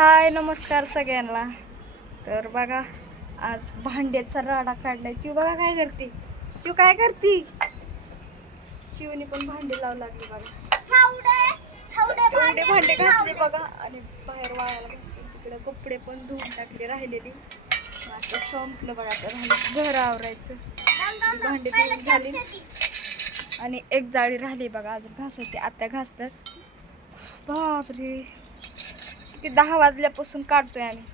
हाय नमस्कार सगळ्यांना. तर बघा आज भांड्याचा राडा काढलाय. चिव बघा काय करते? चिव काय करते? चिवनी पण भांडे लावू लागली बघा. एवढे भांडे घासले बघा. आणि बाहेर वाळायला. तिकडे कपडे पण धुवून टाकले राहिलेली. आता संपलं बघा आता राहिले घर आवरायचं. भांडी धुवून झाली. आणि एक जाळी राहिली बघा अजून घासायची आत्या घासतात. बापरे. ते दहा वाजल्यापासून काढतोय आम्ही.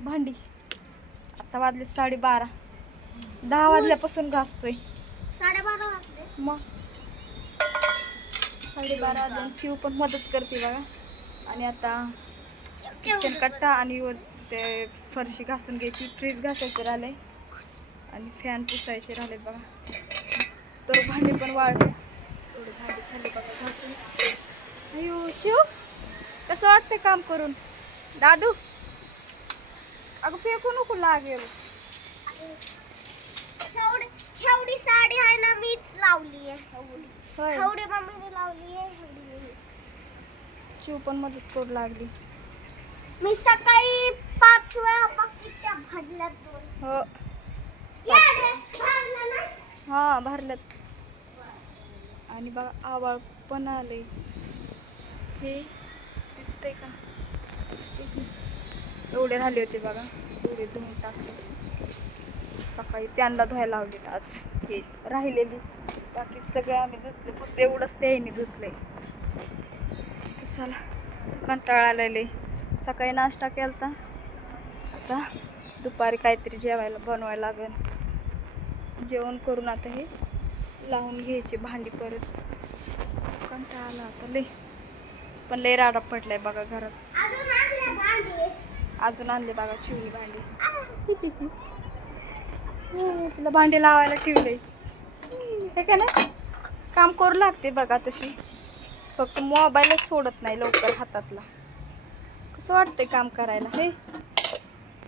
भांडी. आता वाजले साडेबारा. दहा वाजल्यापासून घासतोय. साडेबारा वाजले. मग? साडेबारा वाजून चिव पण मदत करते बघा. आणि आता किचन कट्टा आणि वर ते फरशी घासून घ्यायची. फ्रीज घासायचे राहिले. आणि फॅन पुसायचे राहिले बघा. तर भांडे पण वाळले. थोडे भांडे झाले बघा. घासून अयो शिव. कसं वाटतंय काम करून? दादू अगं फेकू नको लागेल. एवढी साडी आहे ना मीच लावली आहे. मम्मीने लावली आहे शिव पण मदत करू लागली. मी सकाळी पाच वेळा पाकिट्या भरल्यात दोन. हो? हा भरल्यात. आणि बघा आवाळ पण आले हे दिसतंय का? एवढे राहिले होते बघा. एवढे धुवून टाकले. सकाळी त्यांना धुवायला लावलेत आज. हे राहिलेली. बाकी सगळे आम्ही धुतले. फक्त एवढंच त्याने धुतले चला कंटाळा आलेले सकाळी नाश्ता केलता. आता दुपारी काहीतरी जेवायला बनवायला लागेल. जेवण करून आता हे लावून घ्यायचे भांडी परत. कंटाळा आला आता लई पण लय राडा पडलाय बघा घरात. अजून आणले बघा चिवली भांडी. हम्म, तुला भांडी लावायला ठेवलंय. हे का ना? काम करू लागते बघा तशी. फक्त मोबाईलच सोडत नाही लवकर हातातला. कसं वाटतंय काम करायला हे?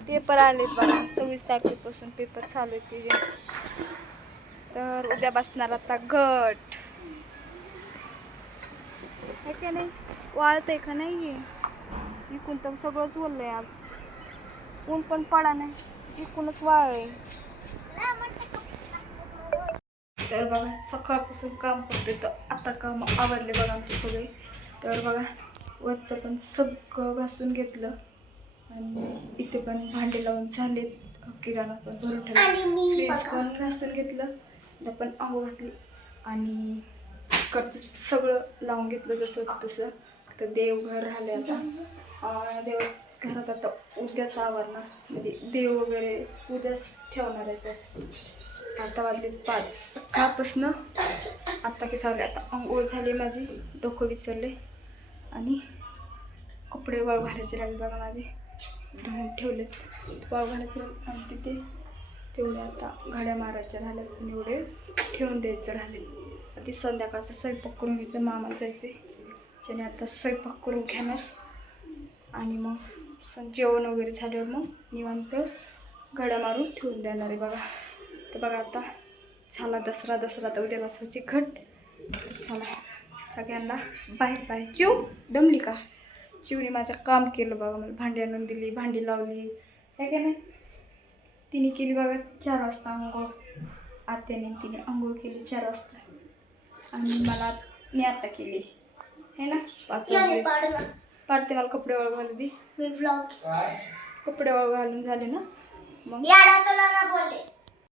पेपर आलेत बघा सव्वीस तारखेपासून पेपर चालू आहेत तिचे. तर उद्या बसणार आता घट. हे का नाही? वाळतंय का नाही इकून तर सगळंच ओललंय आज. ऊन पण पडा नाही. इकूनच वाळलंय. तर बघा सकाळपासून काम करते तर आता काम आवडले बघा आमचे सगळे. तर बघा वरचं पण सगळं घासून घेतलं. आणि इथे पण भांडे लावून झालेत. किराणा पण भरून मी फ्रीज. पण घासून घेतलं. पण आंघोळ घातली. आणि करतं. सगळं लावून घेतलं जसं तसं. तर देवघर राहिले आता. देव घरात आता उद्याच आवरणार. म्हणजे देव वगैरे उद्याच ठेवणार आहे तर आता वाजले पाच. सकाळपासनं आत्ता की सावले आता आंघोळ झाली माझी. डोकं विचारले आणि कपडे वाळ घालायचे राहिले बघा माझे. धुवून ठेवले. वाळ घालायचे आणि तिथे तेवढे आता घड्या मारायच्या राहिल्या आणि एवढे ठेवून द्यायचं राहिले. आधी संध्याकाळचा स्वयंपाक करून घ्यायचं मामा जायचे त्याने आता स्वयंपाक करून घेणार. आणि मग जेवण वगैरे झाल्यावर मग निवांत घड्या मारून ठेवून देणार आहे बघा. तर बघा आता झाला दसरा दसरा तर उद्या बसवायची घट. झाला चला सगळ्यांना बाय बाय. चिव दमली का? चिवने माझं काम केलं बघा. मला भांडी आणून दिली भांडी लावली. काय का नाही? तिने केली बघा चार वाजता आंघोळ. आत्याने तिने आंघोळ केली चार वाजता. आणि मला मी आता केली. है ना? पाच पाडते मला कपडे वाळू घालू दे कपडे वाळू घालून झाले ना? मग? बोलले.